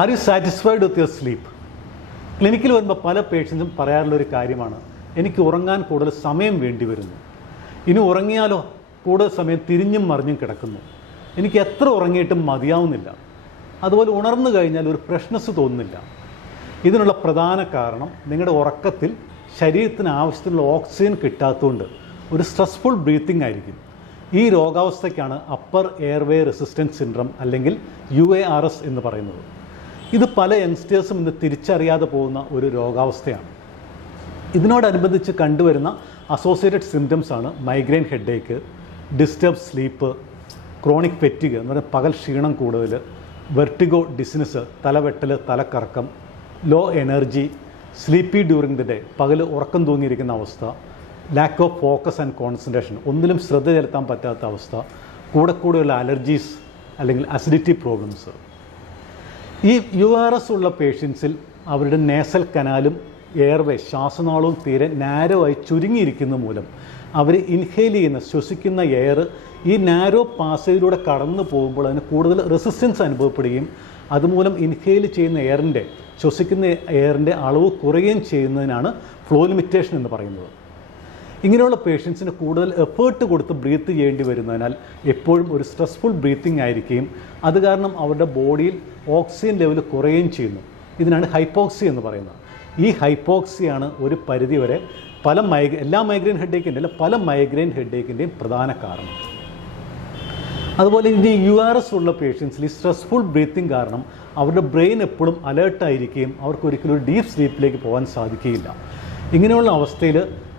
Are you satisfied with your sleep? ക്ലിനിക്കിൽ വരുമ്പോൾ പല പേഷ്യൻസും പറയാറുള്ളൊരു കാര്യമാണ്, എനിക്ക് ഉറങ്ങാൻ കൂടുതൽ സമയം വേണ്ടി വരുന്നു, ഇനി ഉറങ്ങിയാലോ കൂടുതൽ സമയം തിരിഞ്ഞും മറിഞ്ഞും കിടക്കുന്നു, എനിക്ക് എത്ര ഉറങ്ങിയിട്ടും മതിയാവുന്നില്ല, അതുപോലെ ഉണർന്നു കഴിഞ്ഞാൽ ഒരു ഫ്രഷ്നെസ് തോന്നുന്നില്ല. ഇതിനുള്ള പ്രധാന കാരണം നിങ്ങളുടെ ഉറക്കത്തിൽ ശരീരത്തിന് ആവശ്യത്തിനുള്ള ഓക്സിജൻ കിട്ടാത്തതുകൊണ്ട് ഒരു സ്ട്രെസ്ഫുൾ ബ്രീത്തിങ് ആയിരിക്കും. ഈ രോഗാവസ്ഥയ്ക്കാണ് അപ്പർ എയർവേ റെസിസ്റ്റൻസ് സിൻഡ്രം അല്ലെങ്കിൽ UARS എന്ന് പറയുന്നത്. ഇത് പല യങ്സ്റ്റേഴ്സും ഇന്ന് തിരിച്ചറിയാതെ പോകുന്ന ഒരു രോഗാവസ്ഥയാണ്. ഇതിനോടനുബന്ധിച്ച് കണ്ടുവരുന്ന അസോസിയേറ്റഡ് സിംറ്റംസ് ആണ് migraine headache, disturb sleep, chronic fatigue എന്ന് പറഞ്ഞാൽ പകൽ ക്ഷീണം കൂടുതൽ, വെർട്ടിഗോ ഡിസിനസ് തലവെട്ടൽ, തലക്കറക്കം, low energy, sleepy during the day പകൽ ഉറക്കം തൂങ്ങിയിരിക്കുന്ന അവസ്ഥ, lack of focus and concentration ഒന്നിലും ശ്രദ്ധ ചെലുത്താൻ പറ്റാത്ത അവസ്ഥ, കൂടെയുള്ള അലർജീസ് അല്ലെങ്കിൽ അസിഡിറ്റി പ്രോബ്ലംസ്. ഈ URS ഉള്ള പേഷ്യൻസിൽ അവരുടെ നേസൽ കനാലും എയർവേ ശ്വാസനാളവും തീരെ നാരോ ആയി ചുരുങ്ങിയിരിക്കുന്ന മൂലം അവർ ഇൻഹെയിൽ ചെയ്യുന്ന ശ്വസിക്കുന്ന എയർ ഈ നാരോ പാസേജിലൂടെ കടന്നു പോകുമ്പോൾ അതിന് കൂടുതൽ റെസിസ്റ്റൻസ് അനുഭവപ്പെടുകയും അതുമൂലം ഇൻഹെയിൽ ചെയ്യുന്ന ശ്വസിക്കുന്ന എയറിൻ്റെ അളവ് കുറയുകയും ചെയ്യുന്നതിനാണ് ഫ്ലോ ലിമിറ്റേഷൻ എന്ന് പറയുന്നത്. ഇങ്ങനെയുള്ള പേഷ്യൻസിന് കൂടുതൽ എഫേർട്ട് കൊടുത്ത് ബ്രീത്ത് ചെയ്യേണ്ടി വരുന്നതിനാൽ എപ്പോഴും ഒരു സ്ട്രെസ്ഫുൾ ബ്രീത്തിങ് ആയിരിക്കുകയും അത് കാരണം അവരുടെ ബോഡിയിൽ ഓക്സിജൻ ലെവൽ കുറയുകയും ചെയ്യുന്നു. ഇതിനാണ് ഹൈപ്പോക്സി എന്ന് പറയുന്നത്. ഈ ഹൈപ്പോക്സിയാണ് ഒരു പരിധിവരെ എല്ലാ മൈഗ്രെയിൻ ഹെഡേക്കിൻ്റെ അല്ല പല മൈഗ്രെയിൻ ഹെഡേക്കിൻ്റെയും പ്രധാന കാരണം. അതുപോലെ ഇനി URS ഉള്ള പേഷ്യൻസിൽ ഈ സ്ട്രെസ്ഫുൾ ബ്രീത്തിങ് കാരണം അവരുടെ ബ്രെയിൻ എപ്പോഴും അലേർട്ടായിരിക്കുകയും അവർക്ക് ഒരിക്കലും ഒരു ഡീപ്പ് സ്ലീപ്പിലേക്ക് പോകാൻ സാധിക്കുകയില്ല. ഇങ്ങനെയുള്ള അവസ്ഥയിൽ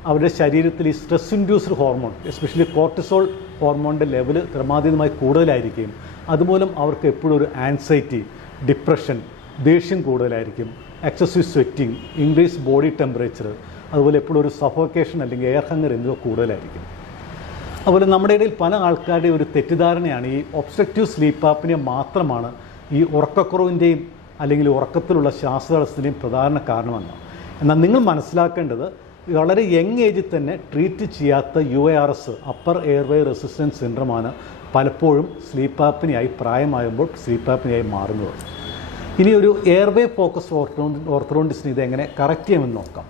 അവരുടെ ശരീരത്തിൽ ഈ stress induced hormone especially cortisol ഹോർമോണിൻ്റെ ലെവൽ ക്രമാതീതമായി കൂടുതലായിരിക്കും. അതുമൂലം അവർക്ക് എപ്പോഴും ഒരു ആൻസൈറ്റി, ഡിപ്രഷൻ, ദേഷ്യം കൂടുതലായിരിക്കും, excessive sweating, increase body temperature, അതുപോലെ എപ്പോഴും ഒരു സഫോക്കേഷൻ അല്ലെങ്കിൽ എയർ ഹങ്കർ എന്നിവ കൂടുതലായിരിക്കും. അതുപോലെ നമ്മുടെ ഇടയിൽ പല ആൾക്കാരുടെ ഒരു തെറ്റിദ്ധാരണയാണ് ഈ ഒബ്സ്ട്രക്റ്റീവ് സ്ലീപ്പ് ആപ്നിയ മാത്രമാണ് ഈ ഉറക്കക്കുറവിൻ്റെയും അല്ലെങ്കിൽ ഉറക്കത്തിലുള്ള ശ്വാസതടസ്സത്തിൻ്റെയും പ്രധാന കാരണമെന്ന്. എന്നാൽ നിങ്ങൾ മനസ്സിലാക്കേണ്ടത് വളരെ യങ് ഏജിൽ തന്നെ ട്രീറ്റ് ചെയ്യാത്ത UARS അപ്പർ എയർവേ റെസിസ്റ്റൻസ് സിൻഡ്രമാണ് പലപ്പോഴും സ്ലീപ്പ് ആപ്നിയായി പ്രായമാകുമ്പോൾ സ്ലീപ്പ് ആപ്നിയായി മാറുന്നത്. ഇനി ഒരു എയർവേ ഫോക്കസ് ഓർത്തോഡോണ്ടിസ്റ്റിന് ഇതെങ്ങനെ കറക്റ്റ് ചെയ്യുമെന്ന് നോക്കാം.